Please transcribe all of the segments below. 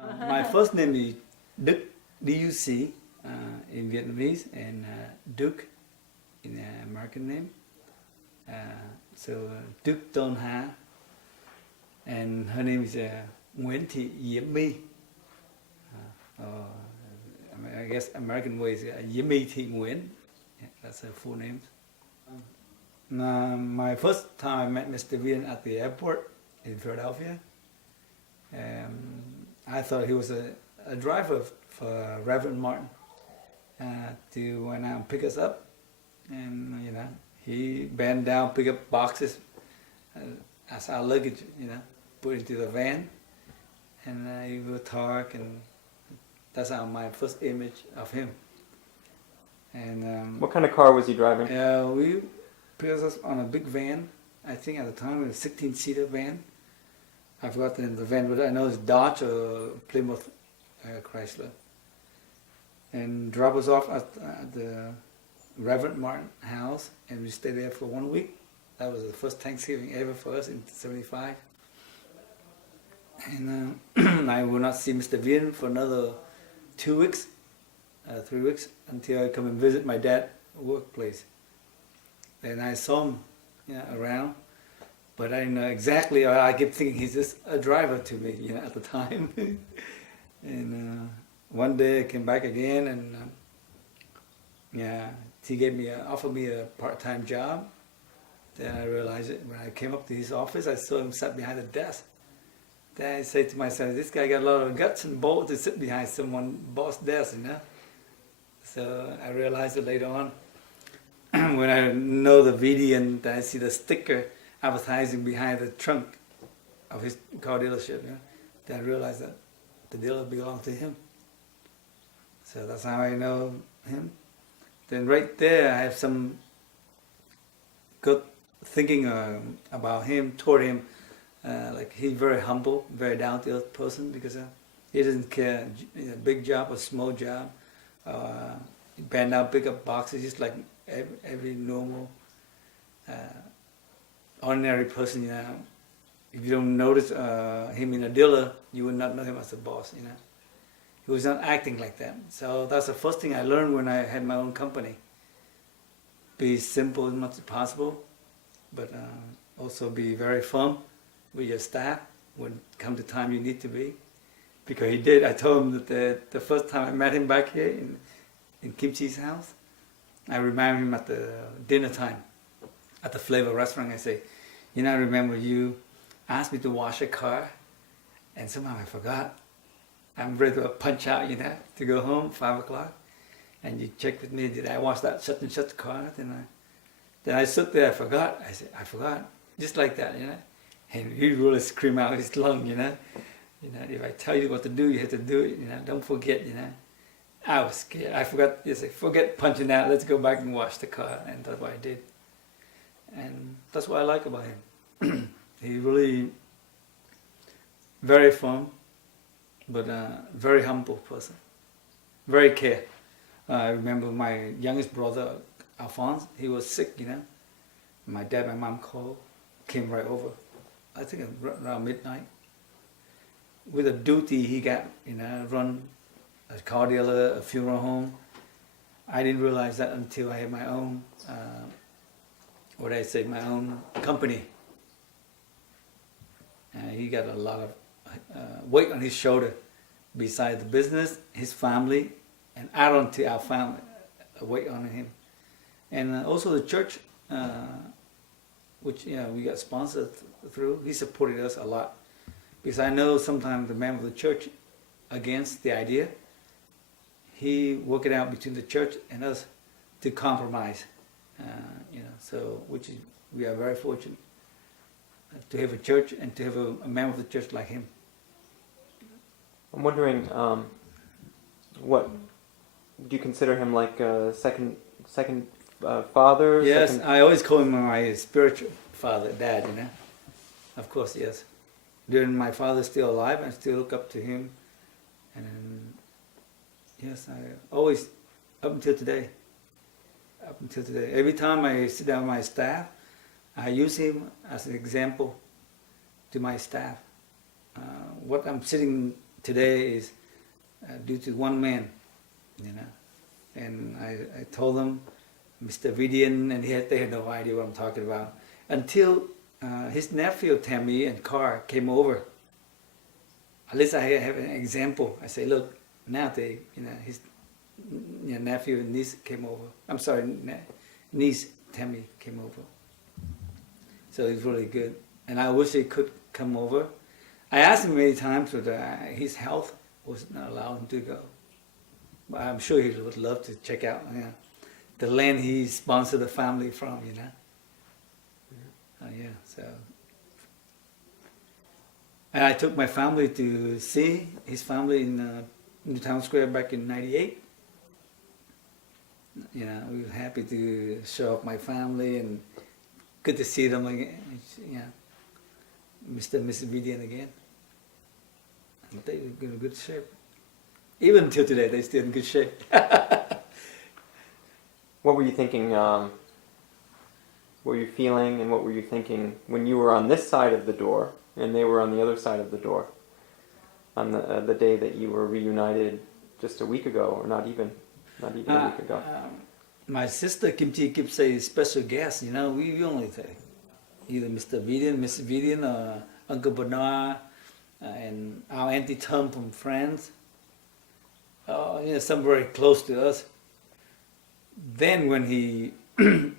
My first name is Duc, D-U-C, in Vietnamese, and Duc in American name. So Duc Tôn Ha, and her name is Nguyễn Thị Diễm My. I guess American way is Diễm My Thị Nguyễn. Yeah, that's her full name. My first time I met Mr. Viên at the airport in Philadelphia. I thought he was a driver for Reverend Martin to went out and pick us up, and he bent down, pick up boxes as our luggage, put into the van, and he would talk, and that's how my first image of him. And what kind of car was he driving? We picked us on a big van. I think at the time it was a 16-seater van. I forgot the name of the van, but I know it's Dodge or Plymouth Chrysler. And drop us off at the Reverend Martin house, and we stayed there for 1 week. That was the first Thanksgiving ever for us in '75. And I will not see Mr. Viên for another 2 weeks, 3 weeks, until I come and visit my dad's workplace. And I saw him around, but I didn't know exactly. I kept thinking he's just a driver to me, at the time. And one day I came back again, and he offered me a part-time job. Then I realized it when I came up to his office. I saw him sat behind the desk. Then I said to myself, "This guy got a lot of guts and balls to sit behind someone's boss desk, So I realized it later on when I know the video and I see the sticker advertising behind the trunk of his car dealership. Then I realized that the dealer belonged to him. So that's how I know him. Then right there, I have some good thinking about him, toward him. Like he's very humble, very down-to-earth person, because he doesn't care big job or small job. Bend down, pick up boxes, just like every normal, ordinary person. If you don't notice him in a dealer, you would not know him as a boss. He was not acting like that. So that's the first thing I learned when I had my own company. Be simple as much as possible, but also be very firm with your staff when come the time you need to be. Because he did. I told him that the first time I met him back here in Kim Chi's house, I remember him at the dinner time at the Flavor restaurant. I say, I remember you asked me to wash a car, and somehow I forgot. I'm ready to punch out, to go home, 5 o'clock. And you checked with me, did I wash that such and such car? Then I stood there, I forgot. I said, I forgot. Just like that, And he really screamed out his lung, if I tell you what to do, you have to do it, don't forget, I was scared. I forgot, forget punching out, let's go back and wash the car. And that's what I did. And that's what I like about him. He really, very firm, but very humble person. Very care. I remember my youngest brother, Alphonse, he was sick, My dad and my mom came right over, I think around midnight. With a duty he got, run a car dealer, a funeral home. I didn't realize that until I had my own, my own company. He got a lot of weight on his shoulder, besides the business, his family, and add on to our family, weight on him. And also the church, which we got sponsored through, he supported us a lot. Because I know sometimes the man of the church against the idea, he worked it out between the church and us to compromise, so we are very fortunate to have a church and to have a man of the church like him. I'm wondering, what do you consider him like a second father? Yes, I always call him my spiritual father, dad. Of course, yes. During my father's still alive, I still look up to him, and yes, I always up until today. Every time I sit down with my staff, I use him as an example to my staff. What I'm sitting today is due to one man, you know. And I told them, Mr. Vidian, and they had no idea what I'm talking about until his nephew Tammy and Carr came over. At least I have an example. I say, look, now his nephew and niece came over. I'm sorry, niece Tammy came over. So it's really good, and I wish he could come over. I asked him many times, but his health was not allowing him to go. But I'm sure he would love to check out the land he sponsored the family from, you know. Yeah, so. And I took my family to see his family in New Town Square back in '98. You know, we were happy to show off my family and good to see them again. Yeah, Mr. and Mrs. Vidian again. And they were in good shape. Even until today, they're still in good shape. What were you thinking? What were you feeling, and what were you thinking when you were on this side of the door and they were on the other side of the door on the day that you were reunited just a week ago, or not even a week ago? My sister Kimchi keeps saying special guest. You know, we only say either Mr. Vidian, Mrs. Vidian, or Uncle Bernard, and our Auntie Tom from France. Some very close to us. Then when he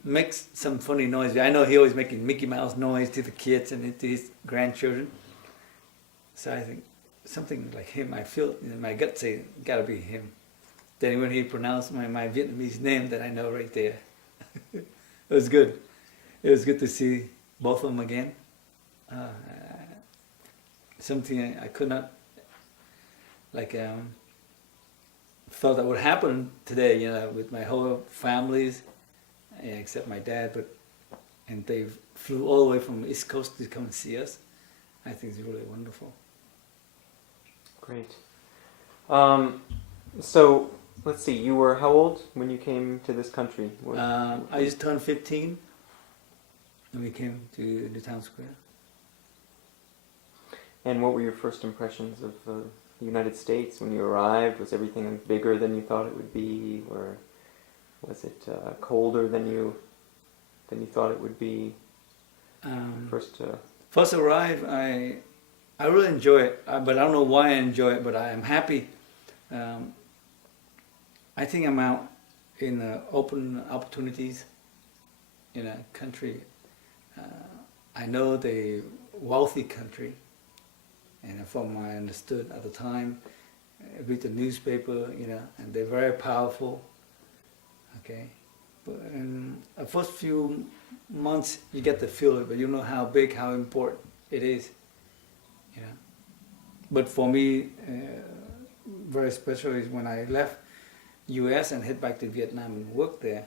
makes some funny noise, I know he always making Mickey Mouse noise to the kids and to his grandchildren. So I think something like him. I feel my gut say gotta be him. Then when he pronounced my Vietnamese name, that I know right there. It was good. It was good to see both of them again. Something I could not thought that would happen today, you know, with my whole families, except my dad, and they flew all the way from the East Coast to come and see us. I think it's really wonderful. Great. So, let's see, you were how old when you came to this country? I just turned 15 when we came to New Town Square. And what were your first impressions of the United States when you arrived? Was everything bigger than you thought it would be, or was it colder than you thought it would be? First arrived, I really enjoy it, but I don't know why I enjoy it. But I am happy. I think I'm out in open opportunities in a country. I know the wealthy country. And from what I understood at the time, I read the newspaper, you know, and they're very powerful. Okay, but in the first few months you get to feel it, but you know how big, how important it is, you know. But for me, very special is when I left U.S. and head back to Vietnam and work there.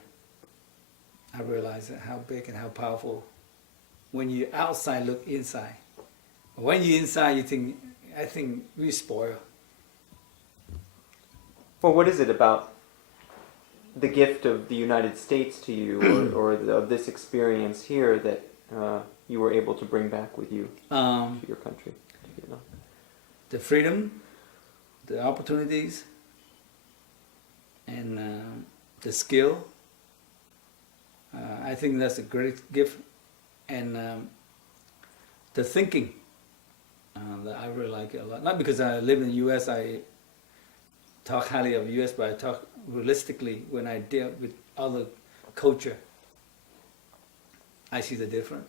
I realized how big and how powerful. When you outside, look inside. When you're inside, I think we spoil. Well, what is it about the gift of the United States to you, or of this experience here, that you were able to bring back with you to your country, to Vietnam? The freedom, the opportunities, and the skill. I think that's a great gift, and the thinking. That I really like it a lot. Not because I live in the U.S., I talk highly of the U.S., but I talk realistically when I deal with other culture. I see the difference.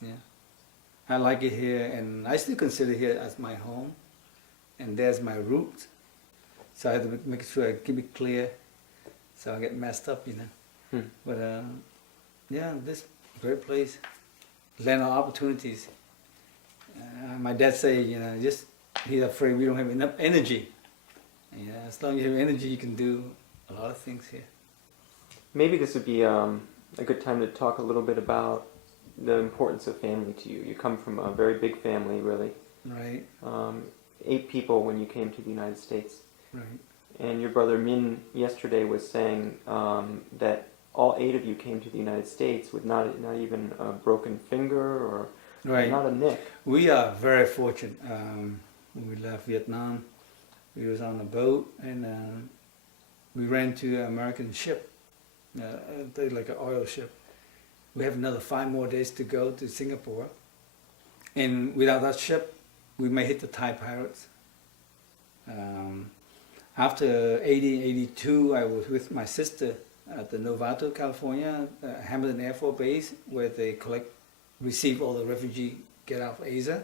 Yeah, I like it here, and I still consider it as my home, and there's my roots. So I have to make sure I keep it clear, so I get messed up, you know. But yeah, this great place, land of opportunities. My dad say, you know, he's afraid we don't have enough energy. Yeah, as long as you have energy, you can do a lot of things here. Maybe this would be a good time to talk a little bit about the importance of family to you. You come from a very big family, really. Right. 8 people when you came to the United States. Right. And your brother Min yesterday was saying that all 8 of you came to the United States with not even a broken finger or right. not a nick. We are very fortunate. when we left Vietnam. We was on a boat and we ran to an American ship, like an oil ship. We have another 5 more days to go to Singapore. And without that ship, we may hit the Thai pirates. After 82, I was with my sister at the Novato, California, Hamilton Air Force Base, where they receive all the refugees get out of Asia.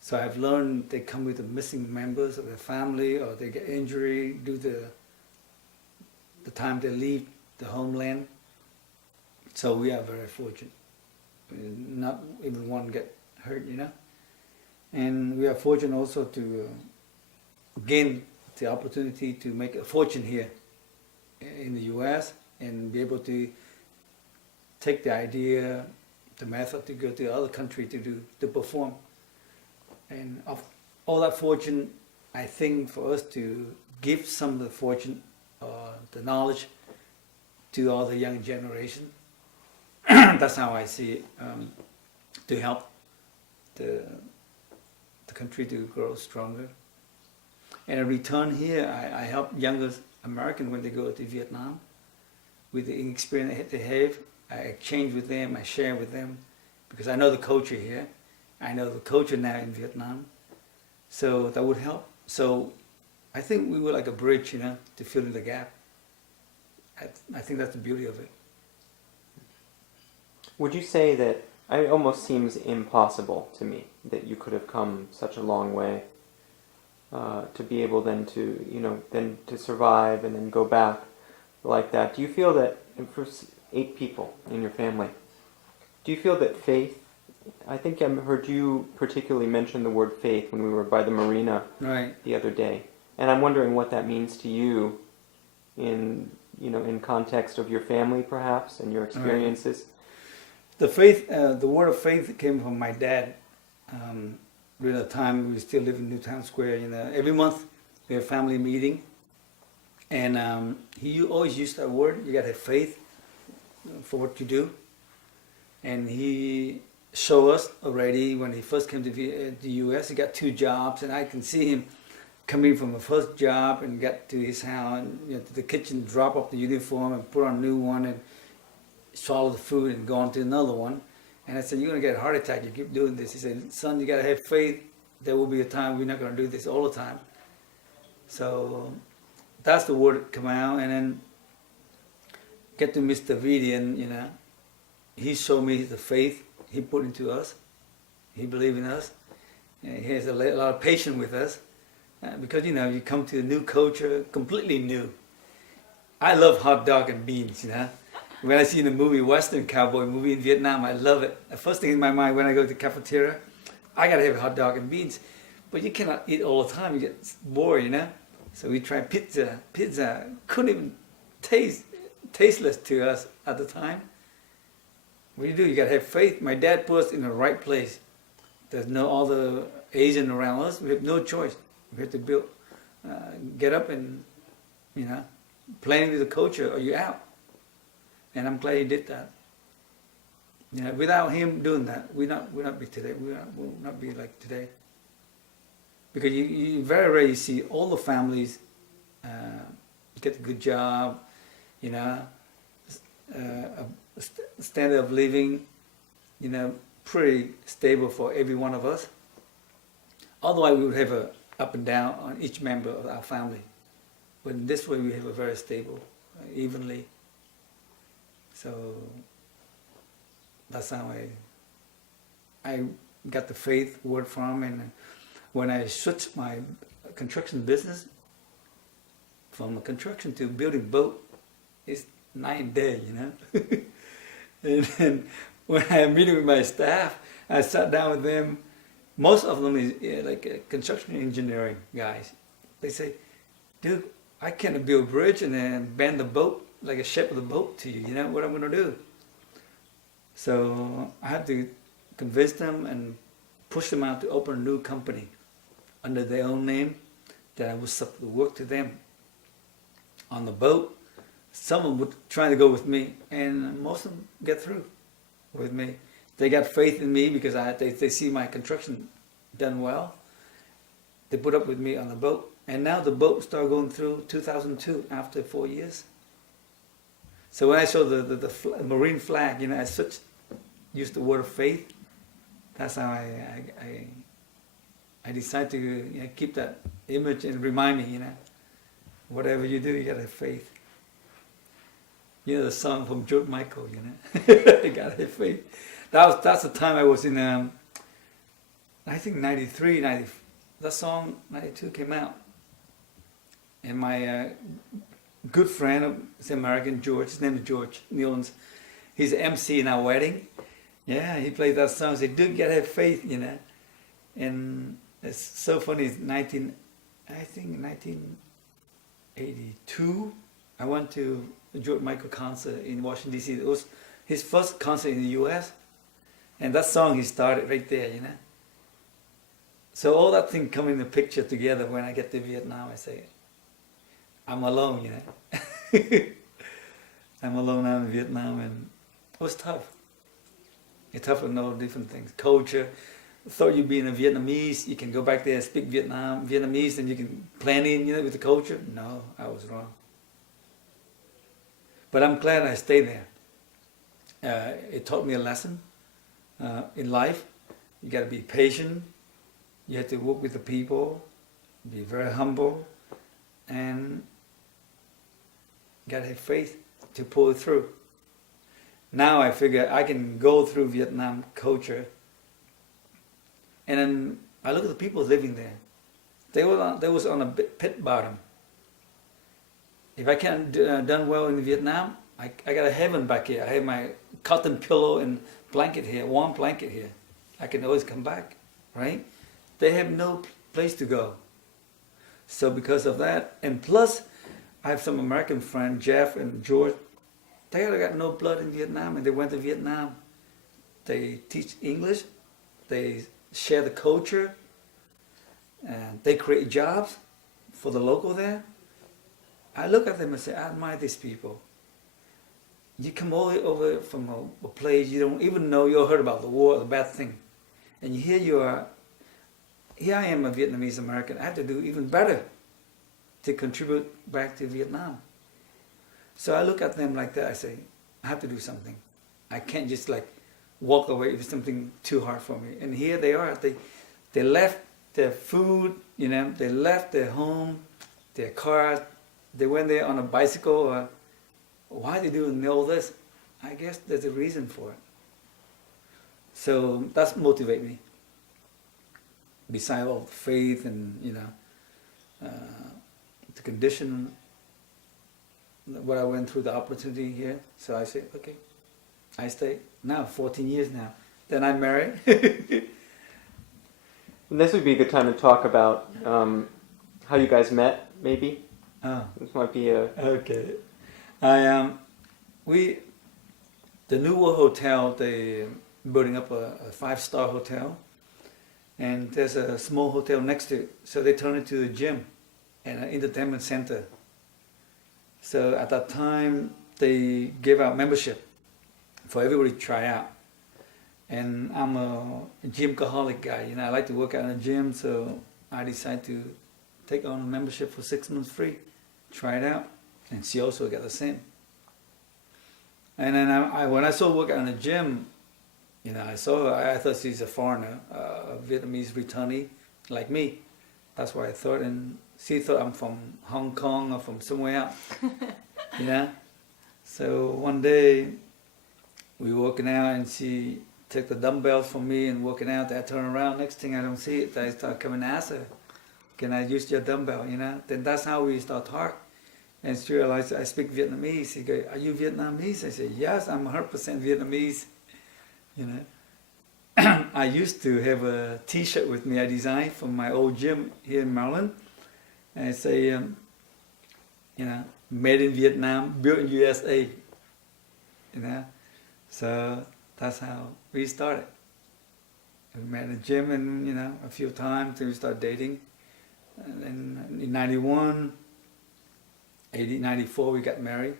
So I've learned they come with the missing members of their family, or they get injury due to the time they leave the homeland. So we are very fortunate. Not even one get hurt, you know. And we are fortunate also to gain the opportunity to make a fortune here in the U.S. and be able to take the idea, the method to go to other country to perform. And of all that fortune, I think for us to give some of the fortune, the knowledge to all the young generation. That's how I see it, to help the country to grow stronger. And in return here, I help younger Americans when they go to Vietnam. With the experience they have, I exchange with them, I share with them, because I know the culture here. I know the culture now in Vietnam. So that would help. So I think we were like a bridge, you know, to fill in the gap. I think that's the beauty of it. Would you say that it almost seems impossible to me that you could have come such a long way to be able then to, then to survive and then go back like that? Do you feel that, for 8 people in your family, do you feel that faith, I think I heard you particularly mention the word faith when we were by the marina the other day, and I'm wondering what that means to you in context of your family perhaps and your experiences. Right. The faith, the word of faith came from my dad. During the time we still live in Newtown Square, every month we have a family meeting, and he always used that word. You got to have faith for what you do, and he showed us already when he first came to the U.S. He got 2 jobs, and I can see him coming from the first job and got to his house, and to the kitchen, drop off the uniform and put on a new one, and swallow the food and go on to another one. And I said, "You're going to get a heart attack. You keep doing this." He said, "Son, you got to have faith. There will be a time we're not going to do this all the time." So that's the word that come out. And then get to Mr. Vidian, he showed me the faith he put into us. He believed in us. And he has a lot of patience with us. Because, you come to a new culture, completely new. I love hot dog and beans, When I see the movie, Western cowboy movie in Vietnam, I love it. The first thing in my mind when I go to the cafeteria, I gotta have a hot dog and beans. But you cannot eat all the time, you get bored, So we tried pizza. Pizza couldn't even tasteless to us at the time. What do? You gotta have faith. My dad put us in the right place. There's no other Asian around us. We have no choice. We have to get up and, playing with the culture, or you're out. And I'm glad he did that. Without him doing that, we'll not be today. We'll not be like today. Because you very rarely see all the families get a good job, a standard of living, pretty stable for every one of us. Otherwise, we would have a up and down on each member of our family. But in this way, we have a very stable, evenly. So that's how I got the faith word from. And when I switched my construction business from construction to building boat, it's night and day, And then when I'm meeting with my staff, I sat down with them. Most of them is like construction engineering guys. They say, "Dude, I can't build a bridge and then bend the boat like a shape of the boat to you. What I'm going to do?" So I had to convince them and push them out to open a new company under their own name that I would work to them on the boat. Some of them would try to go with me, and most of them get through with me. They got faith in me because they see my construction done well. They put up with me on the boat. And now the boat started going through 2002 after 4 years. So when I saw the marine flag, you know, I used the word of faith. That's how I decided to, you know, keep that image and remind me, you know, whatever you do, you gotta have faith. You know the song from George Michael, you know, you gotta have faith. That's the time I was in, I think 93, that song 92 came out, and my good friend, is American, George. His name is George Newlands. He's an MC in our wedding. Yeah, he played that song. Said, "Dude, you gotta have faith," you know. And it's so funny. It's 1982. I went to the George Michael concert in Washington D.C. It was his first concert in the U.S. And that song he started right there, you know. So all that thing come in the picture together. When I get to Vietnam, I say, I'm alone, you know. I'm alone now in Vietnam, and it was tough. It's tough to know different things. Culture. I thought you'd be in a Vietnamese, you can go back there and speak Vietnamese, and you can blend in, you know, with the culture. No, I was wrong. But I'm glad I stayed there. It taught me a lesson in life. You got to be patient. You have to work with the people. Be very humble, and got to have faith to pull it through. Now I figure I can go through Vietnam culture, and then I look at the people living there. They was on a pit bottom. If I can't done well in Vietnam, I got a heaven back here. I have my cotton pillow and blanket here, warm blanket here. I can always come back, right? They have no place to go. So because of that, and plus, I have some American friends, Jeff and George. They got no blood in Vietnam, and they went to Vietnam. They teach English. They share the culture. And they create jobs for the local there. I look at them and say, I admire these people. You come all the way over from a place you don't even know, you heard about the war, the bad thing. And here you are, here I am a Vietnamese American, I have to do even better to contribute back to Vietnam. So I look at them like that, I say, I have to do something. I can't just like walk away if it's something too hard for me. And here they are, they left their food, you know, they left their home, their cars, they went there on a bicycle. Why they doing all this? I guess there's a reason for it. So that's motivate me. Besides all faith and, you know, the condition, what I went through, the opportunity here. So I say, okay, I stay. Now, 14 years now. Then I'm married. And this would be a good time to talk about how you guys met, maybe. Oh. This might be a... Okay. The New World Hotel, they building up a 5-star hotel, and there's a small hotel next to it. So they turned it to a gym and an entertainment center. So at that time, they gave out membership for everybody to try out. And I'm a gymaholic guy, you know, I like to work out in a gym, so I decided to take on a membership for 6 months free, try it out, and she also got the same. And then when I saw her work out in the gym, you know, I saw her, I thought she's a foreigner, a Vietnamese returnee, like me. That's what I thought, and she thought I'm from Hong Kong or from somewhere else, you know. So one day, we were working out, and she took the dumbbells from me and working out. I turn around, next thing I don't see it, I start coming and ask her, can I use your dumbbell, you know? Then that's how we start talking. And she realized I speak Vietnamese. She goes, are you Vietnamese? I said, yes, I'm 100% Vietnamese, you know. I used to have a t-shirt with me I designed from my old gym here in Maryland. And I say, you know, made in Vietnam, built in USA, you know. So that's how we started. We met in the gym, and, you know, a few times till we started dating. And then in 91, 94, we got married.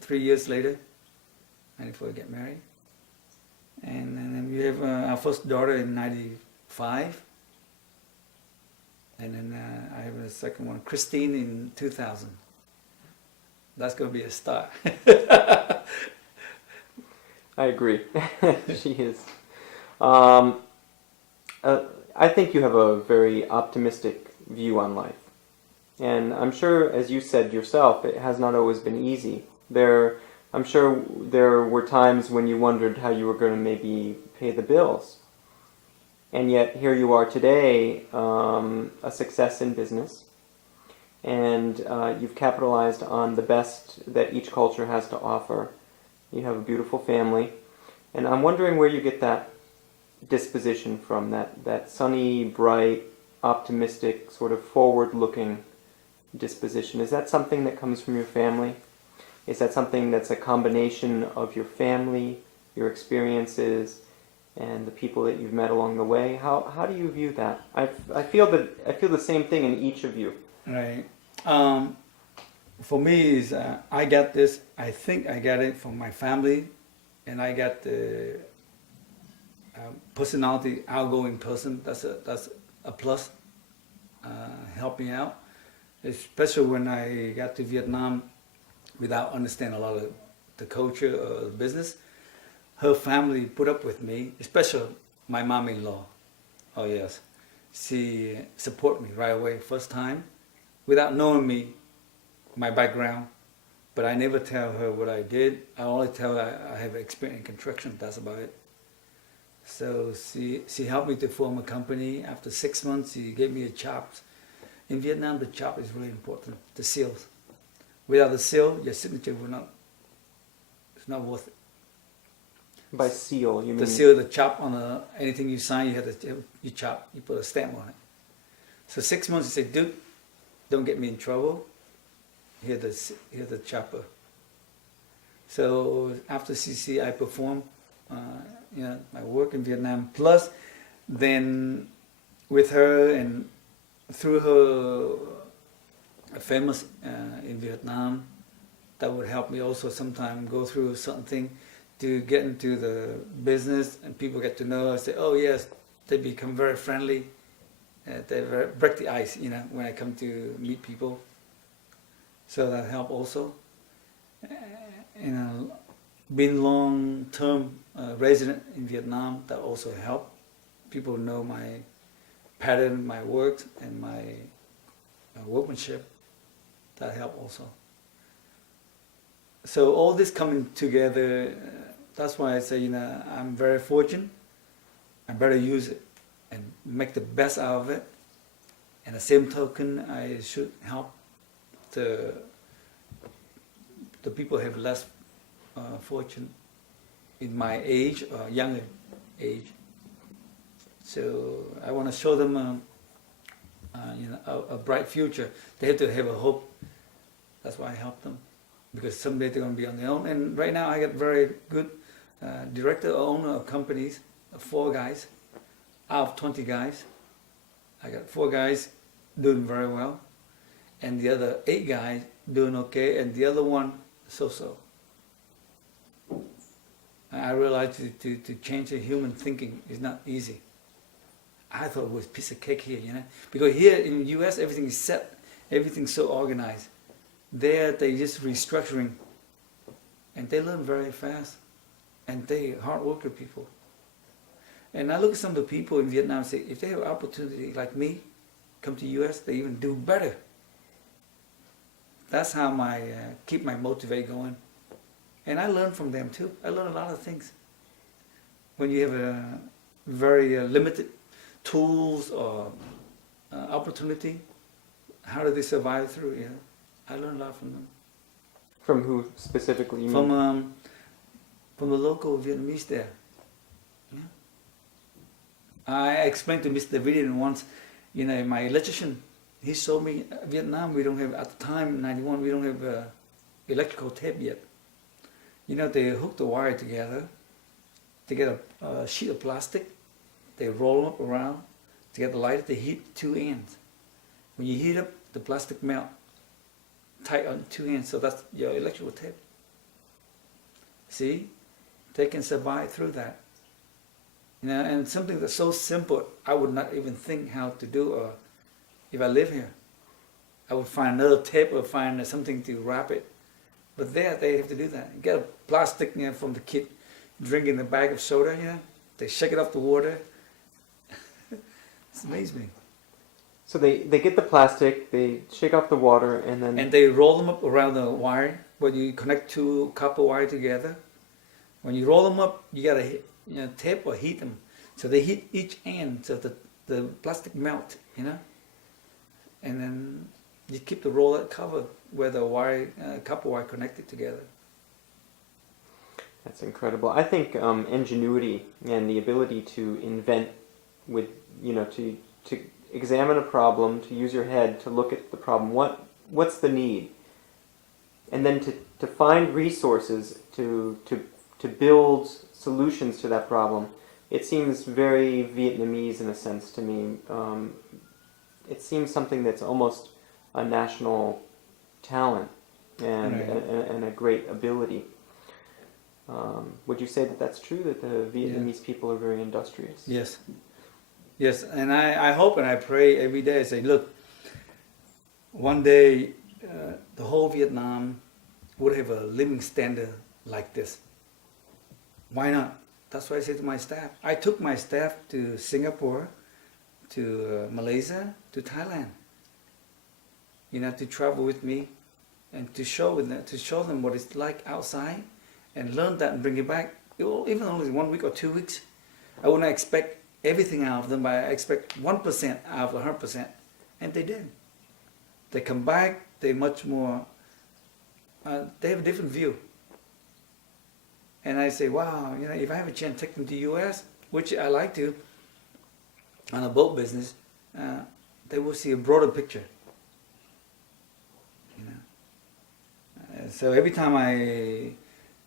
3 years later, 94, we got married. And then we have our first daughter in 95. And then I have a second one, Christine, in 2000. That's going to be a star. I agree. She is. Um, I think you have a very optimistic view on life. And I'm sure, as you said yourself, it has not always been easy. I'm sure there were times when you wondered how you were going to maybe pay the bills. And yet here you are today, a success in business. And you've capitalized on the best that each culture has to offer. You have a beautiful family. And I'm wondering where you get that disposition from, that sunny, bright, optimistic, sort of forward-looking disposition. Is that something that comes from your family? Is that something that's a combination of your family, your experiences, and the people that you've met along the way? How do you view that? I feel the same thing in each of you. Right. For me, is I got this. I think I got it from my family, and I got the personality, outgoing person. That's a plus. Help me out, especially when I got to Vietnam without understanding a lot of the culture or the business. Her family put up with me, especially my mom-in-law. Oh yes, she supported me right away, first time, without knowing me, my background. But I never tell her what I did. I only tell her I have experience in construction. That's about it. So she helped me to form a company. After 6 months, she gave me a job. In Vietnam, the job is really important. The seals. Without the seal, your signature will not. It's not worth it. By seal, you mean? The seal, the chop on anything you sign, you have to you chop. You put a stamp on it. So 6 months, she said, "Dude, don't get me in trouble. Here's the chopper." So after CC, I performed, my work in Vietnam. Plus, then with her and through her famous in Vietnam, that would help me also sometimes go through something to get into the business, and people get to know. I say, "Oh yes," they become very friendly. They break the ice, when I come to meet people. So that helped also. Being long-term resident in Vietnam, that also helped. People know my pattern, my work, and my workmanship. That helped also. So all this coming together, that's why I say, I'm very fortunate. I better use it and make the best out of it. And the same token, I should help the people who have less fortune in my age or younger age. So I want to show them a bright future. They have to have a hope. That's why I help them, because someday they're going to be on their own. And right now I got very good director or owner of companies, 4 guys out of 20 guys. I got 4 guys doing very well, and the other 8 guys doing okay, and the other one so-so. I realized to change the human thinking is not easy. I thought it was a piece of cake here, because here in the U.S. everything is set, everything's so organized. There they just restructuring, and they learn very fast, and they hard worker people. And I look at some of the people in Vietnam and say, if they have opportunity like me, come to the U.S., they even do better. That's how keep my motivate going. And I learn from them too. I learn a lot of things. When you have a very limited tools or opportunity, how do they survive through it? I learn a lot from them. From who specifically? You mean? From the local Vietnamese there. Yeah. I explained to Mr. Vidian once, my electrician, he showed me Vietnam, we don't have, at the time, 91, we don't have electrical tape yet. They hook the wire together, they get a sheet of plastic, they roll them up around, to get the light, they heat 2 ends. When you heat up, the plastic melt tight on 2 ends, so that's your electrical tape. See? They can survive through that. And something that's so simple, I would not even think how to do, or if I live here. I would find another tape or find something to wrap it. But there, they have to do that. You get a plastic, from the kid drinking a bag of soda, They shake it off the water. It's amazing. So they get the plastic, they shake off the water, and then... And they roll them up around the wire, where you connect two copper wire together. When you roll them up, you gotta tape or heat them. So they heat each end so that the plastic melt, And then you keep the roller covered where the wire, copper wire connected together. That's incredible. I think ingenuity and the ability to invent with, to examine a problem, to use your head to look at the problem. What's the need? And then to find resources to build solutions to that problem. It seems very Vietnamese in a sense to me. It seems something that's almost a national talent and a great ability. Would you say that that's true, that the Vietnamese people are very industrious? Yes. Yes, and I hope and I pray every day, I say, look, one day the whole Vietnam would have a living standard like this. Why not? That's what I say to my staff. I took my staff to Singapore, to Malaysia, to Thailand, to travel with me and to show them what it's like outside and learn that and bring it back. Even only 1 week or 2 weeks. I would not expect everything out of them, but I expect 1% out of 100%. And they did. They come back, they're much more, they have a different view. And I say, wow, if I have a chance to take them to the U.S., which I like to, on a boat business, they will see a broader picture. So every time I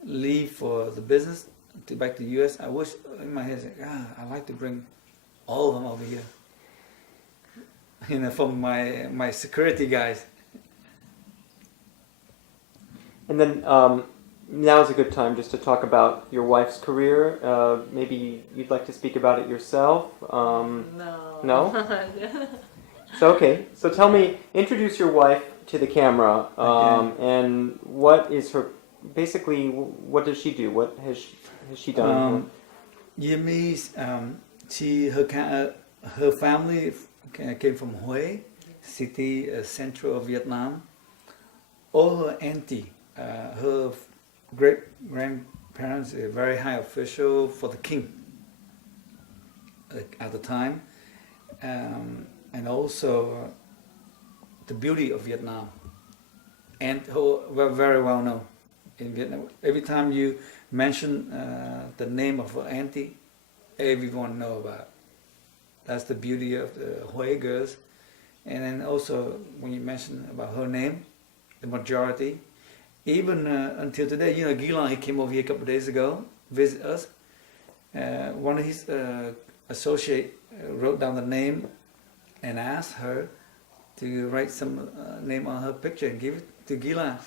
leave for the business, back to the U.S., I wish in my head, I'd like to bring all of them over here. From my security guys. And then now is a good time just to talk about your wife's career. Maybe you'd like to speak about it yourself. No. No? So tell me, introduce your wife to the camera, and what is her, basically, what does she do? What has she done? Yemi, her family came from Hue, city central of Vietnam. All her auntie, her great-grandparents, a very high official for the king at the time, and also the beauty of Vietnam, and who were very well known in Vietnam. Every time you mention the name of her auntie, everyone know about it. That's the beauty of the Hue girls. And then also when you mention about her name, the majority, even until today, Gilan, he came over here a couple of days ago, visit us. One of his associate wrote down the name and asked her to write some name on her picture and give it to Gilan.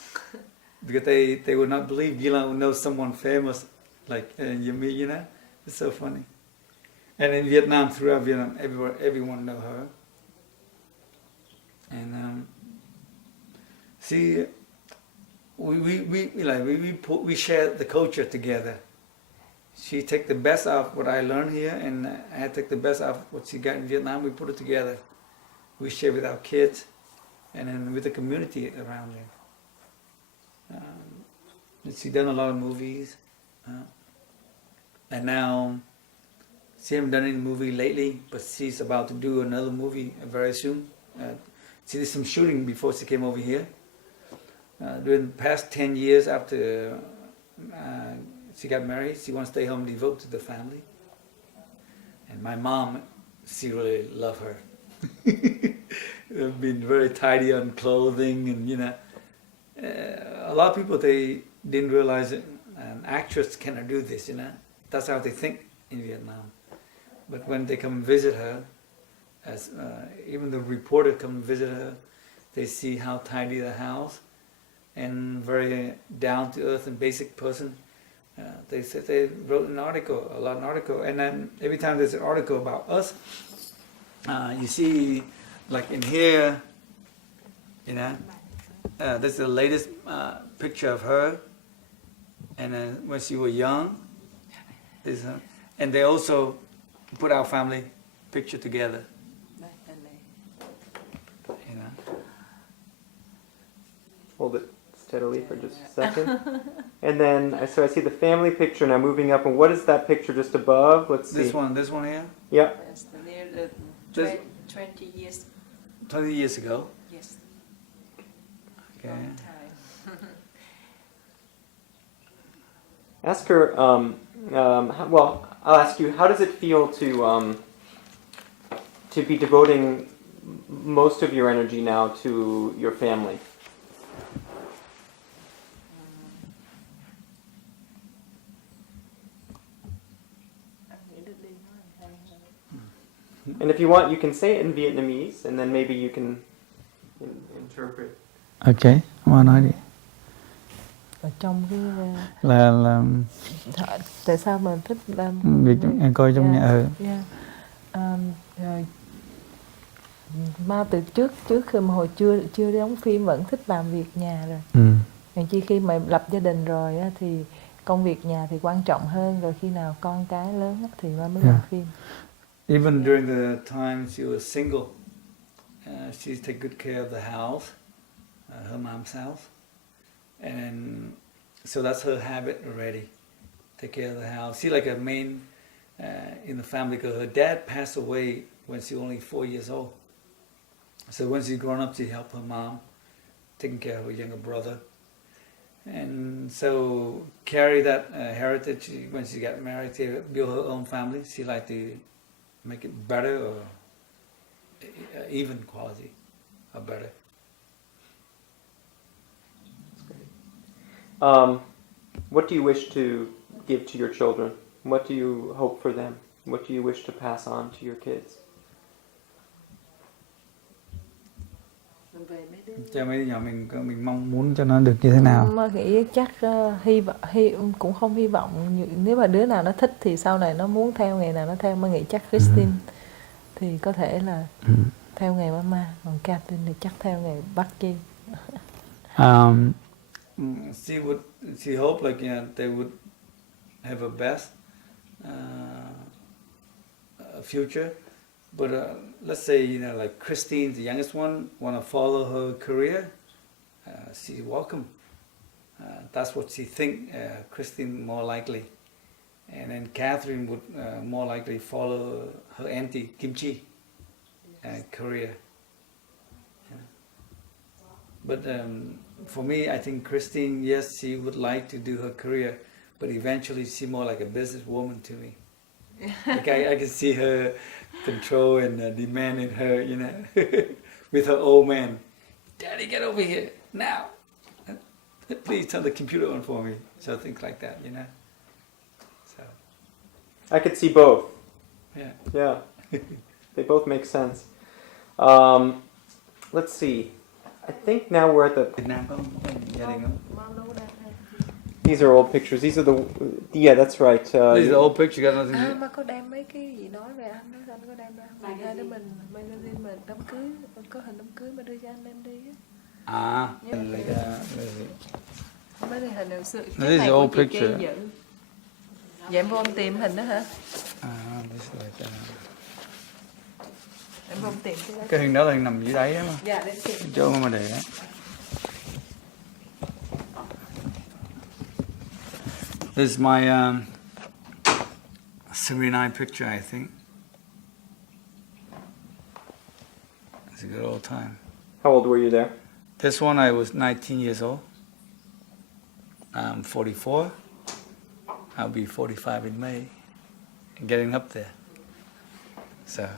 Because they would not believe Gilan would know someone famous like Yemi, It's so funny. And in Vietnam, throughout Vietnam, everyone know her. And see, we share the culture together. She take the best out of what I learned here, and I take the best out of what she got in Vietnam. We put it together. We share with our kids, and then with the community around there. She done a lot of movies, and now she haven't done any movie lately, but she's about to do another movie very soon. She did some shooting before she came over here. During the past 10 years after she got married, she wants to stay home and devote to the family. And my mom, she really loved her. Been very tidy on clothing, and a lot of people, they didn't realize that an actress cannot do this. That's how they think in Vietnam. But when they come visit her, as even the reporter come visit her, they see how tidy the house and very down to earth and basic person. They said they wrote an article, and then every time there's an article about us, you see like in here, you know, this is the latest picture of her, and then when she was young, this, and they also put our family picture together, you know. Hold it steadily for just a second. And then, so I see the family picture now moving up. And what is that picture just above? Let's see. This one here. Yeah. Yes, near the This- 20 years. 20 years ago. Yes, Okay. long time. Ask her. Well, I'll ask you. How does it feel to be devoting most of your energy now to your family? Anh nghĩ được đi nói hay hơn. And if you want, you can say it in Vietnamese, and then maybe you can interpret. Ok, ông nói đi. Ở trong cái Là tại sao mình thích làm việc em coi trong nhà. Rồi Ma từ trước khi mà hồi chưa đóng phim vẫn thích làm việc nhà rồi. Hèn chi khi mà lập gia đình rồi á, thì công việc nhà thì quan trọng hơn, rồi khi nào con cái lớn á, thì Ma mới làm phim. Even during the time she was single, she take good care of the house, her mom's house, and so that's her habit already. Take care of the house. She's like a main in the family because her dad passed away when she was only 4 years old. So when she's grown up, she helped her mom, taking care of her younger brother. And so carry that heritage when she got married to build her own family. She liked to make it better or even quality or better. What do you wish to give to your children? What do you hope for them? What do you wish to pass on to your kids? Mình về mấy đứa. Cho mấy đứa nhỏ mình mong muốn cho nó được như thế nào? Ma nghĩ chắc cũng không hy vọng nếu mà đứa nào nó thích thì sau này nó muốn theo nghề nào nó theo. Ma nghĩ chắc Christine thì có thể là theo nghề Ma, còn Catherine thì chắc theo nghề bác chi. She hoped like they would have a best future, but let's say like Christine, the youngest one, want to follow her career. She's welcome. That's what she think. Christine more likely, and then Catherine would more likely follow her auntie Kimchi career. Yeah. But for me, I think Christine, yes, she would like to do her career, but eventually she's more like a businesswoman to me. Like I can see her control and demanding her, with her old man. Daddy, get over here now. Please turn the computer on for me. So things like that, So. I could see both. Yeah. Yeah. They both make sense. Let's see. I think now we're at the... Việt Nam có gia đình không? Mom đâu có đang hay. These are old pictures. These are the... Yeah, that's right. This is the old picture. Got nothing. Ma có đem mấy cái gì nói về anh đó, anh có đem ra. Hai đứa mình magazine mình đám cưới, có hình đám cưới mà đưa cho anh đem đi á. Like Mấy cái hình hồi xưa. This Cái is này the của old chị picture. Kim giữ. Dạ em vô em tìm hình đó hả? This is like Em vô em tìm cái đó. cái hình đó là hình nằm dưới đáy đó mà. Dạ để tìm. Chỗ mà để đó. This is my 79 picture, I think. It's a good old time. How old were you there? This one, I was 19 years old. I'm 44. I'll be 45 in May. Getting up there. So.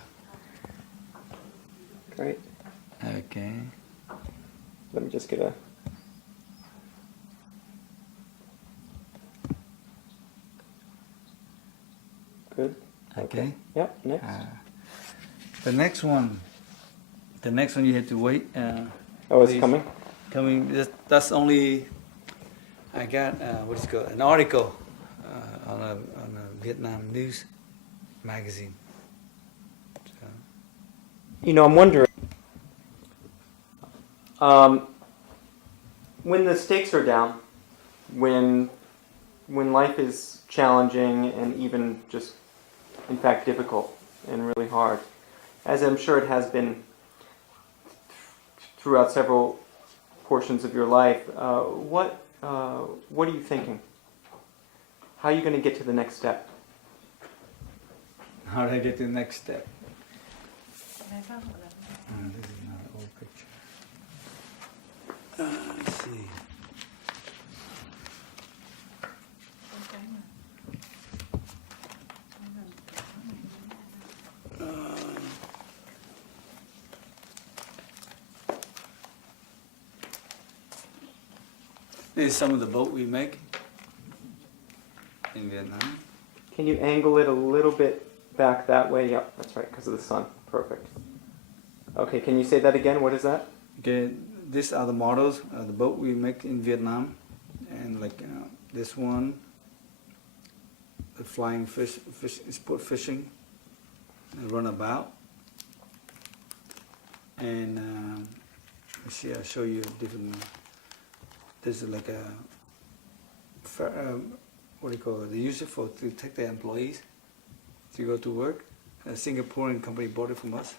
Great. Okay. Let me just get a... Good. Okay. Yep, next. The next one you have to wait. Oh, it's please. coming? That's only, I got, what is it called, an article on a Vietnam news magazine. So, I'm wondering, When the stakes are down, when life is challenging and even just, in fact, difficult and really hard, as I'm sure it has been throughout several portions of your life, what are you thinking? How are you going to get to the next step? How do I get to the next step? This is not an old picture. Let's see. This is some of the boat we make in Vietnam. Can you angle it a little bit back that way? Yep, that's right, because of the sun. Perfect. Okay, can you say that again? What is that? Okay, these are the models, the boat we make in Vietnam, and like this one, the flying fish sport fishing, and runabout, and let's see, I'll show you different. This is like a what do you call it? They use it to take their employees to go to work. A Singaporean company bought it from us.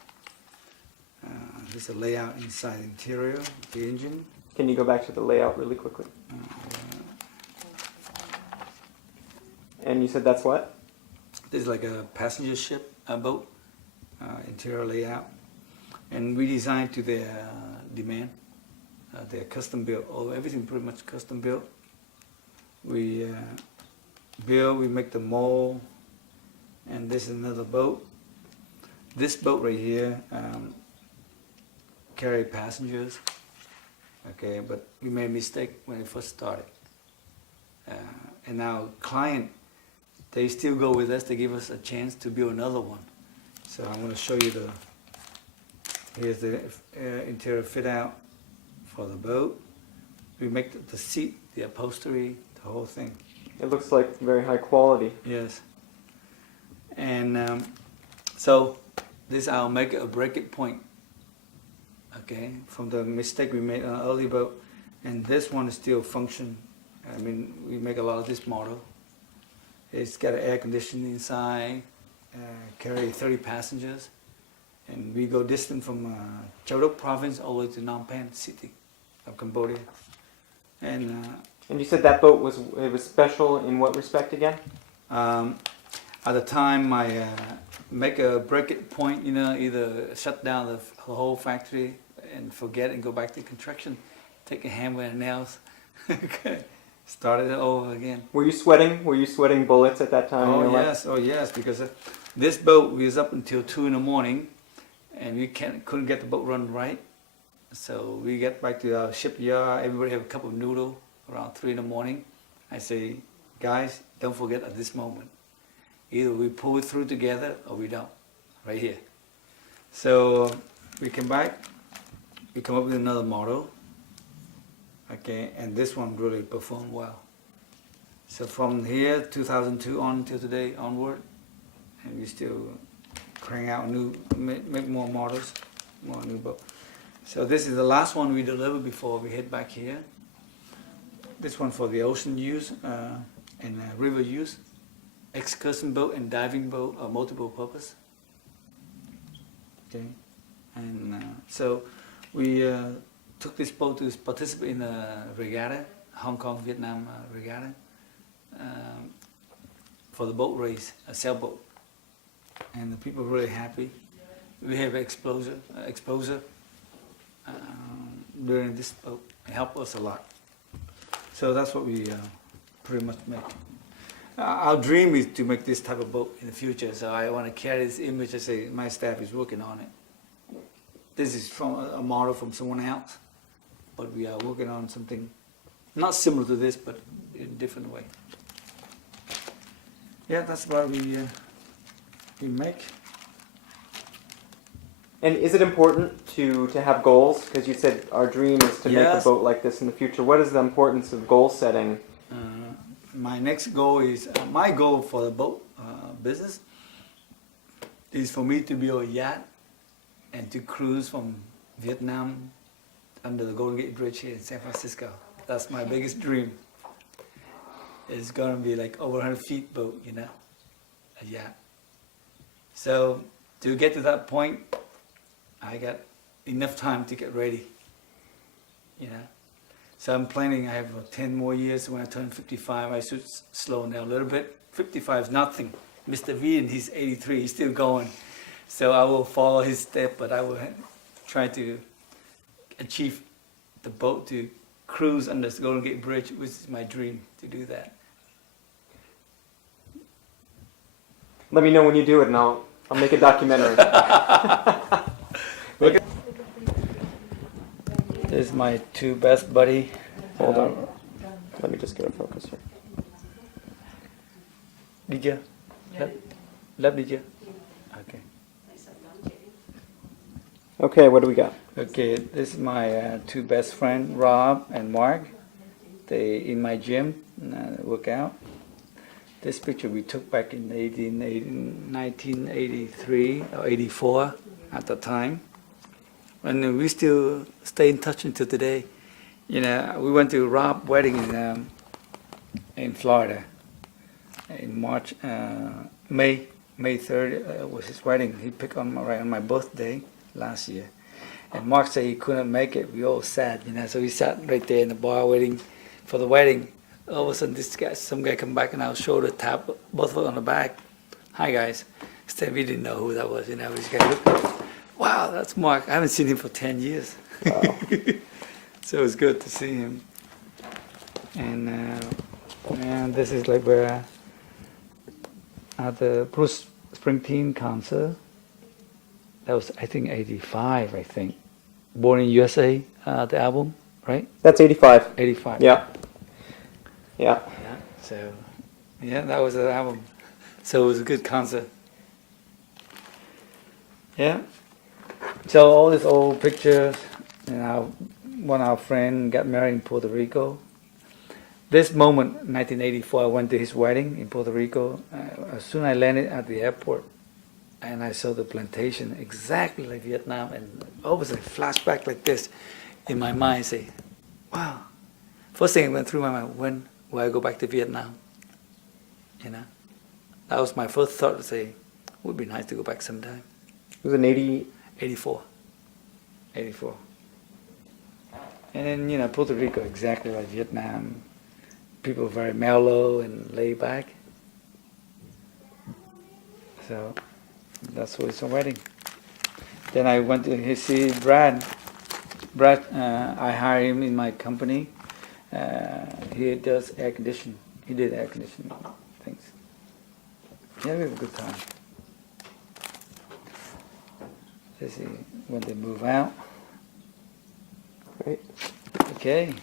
This is a layout inside the interior, the engine. Can you go back to the layout really quickly? And you said that's what? This is like a passenger ship, a boat, interior layout. And we designed to their demand. They're custom built, everything pretty much custom built. We build, we make the mold, and this is another boat. This boat right here carry passengers, okay, but we made a mistake when it first started. And now client, they still go with us, they give us a chance to build another one. So I'm going to show you here's the interior fit out for the boat. We make the seat, the upholstery, the whole thing. It looks like very high quality. Yes. And so this is our make it or break it point. Okay, from the mistake we made on an early boat, and this one is still function. I mean, we make a lot of this model. It's got an air conditioning inside, carry 30 passengers, and we go distant from Châu Đốc province all the way to Phnom Penh city of Cambodia. And you said that boat was special in what respect again? at the time, my make a break it point, either shut down the whole factory and forget and go back to construction, take a hammer and nails, start it over again. Were you sweating? Were you sweating bullets at that time? Oh yes, because this boat was up until 2 a.m. and we couldn't get the boat run right. So we get back to our shipyard. Everybody have a cup of noodle around 3 a.m. I say, guys, don't forget at this moment. Either we pull it through together or we don't, right here. So we come back, we come up with another model, okay, and this one really performed well. So from here, 2002 on till today onward, and we still crank out make more models, more new boat. So this is the last one we deliver before we head back here. This one for the ocean use and river use. Excursion boat and diving boat are multiple purpose. Okay, and so we took this boat to participate in a regatta, Hong Kong Vietnam regatta, for the boat race, a sailboat, and the people were really happy. We have exposure during this boat. It helped us a lot. So that's what we pretty much make. Our dream is to make this type of boat in the future, so I want to carry this image and say my staff is working on it. This is from a model from someone else, but we are working on something not similar to this, but in a different way. Yeah, that's what we make. And is it important to have goals? Because you said our dream is to make a boat like this in the future. What is the importance of goal setting? My next goal is, my goal for the boat business is for me to build a yacht and to cruise from Vietnam, under the Golden Gate Bridge here in San Francisco. That's my biggest dream. It's gonna be like over 100 feet boat, you know, a yacht. So to get to that point, I got enough time to get ready, you know. So I'm planning, I have 10 more years. When I turn 55, I should slow down a little bit. 55 is nothing. Mr. Vian, he's 83, he's still going. So I will follow his step, but I will try to achieve the boat to cruise under the Golden Gate Bridge, which is my dream to do that. Let me know when you do it, and I'll make a documentary. This is my two best buddy. Hold on. Let me just get a focus here. Đi chưa? Lấp đi chưa? Okay. Okay, what do we got? Okay, this is my two best friend, Rob and Mark. They in my gym, work out. This picture we took back in 1983 or 84 at the time. And we still stay in touch until today. You know, we went to Rob's wedding in Florida in March, May 3rd was his wedding. He picked right on my birthday last year. And Mark said he couldn't make it. We all sad, you know. So we sat right there in the bar waiting for the wedding. All of a sudden, some guy come back and I was shoulder tap both of us on the back. Hi guys. Instead, we didn't know who that was. You know, we just got looked. Wow, that's Mark. I haven't seen him for 10 years. Wow. So it was good to see him. And this is like where at the Bruce Springsteen concert. That was, I think, 85, I think. Born in USA, the album, right? That's 85. 85. Yeah. Yeah. Yeah. So, yeah, that was the album. So it was a good concert. Yeah. So all these old pictures, and one of our friends got married in Puerto Rico. This moment, 1984, I went to his wedding in Puerto Rico. As soon as I landed at the airport, and I saw the plantation exactly like Vietnam, and all of a sudden flashback like this in my mind, say, wow. First thing that went through my mind, when will I go back to Vietnam? You know, that was my first thought to say, it would be nice to go back sometime. It was in 84. And then, you know, Puerto Rico, exactly like Vietnam. People very mellow and laid back. So that's why it's a wedding. Then I went to see Brad. Brad, I hired him in my company. He does air conditioning. He did air conditioning things. Yeah, we have a good time. Let's see when they move out. Right. Okay.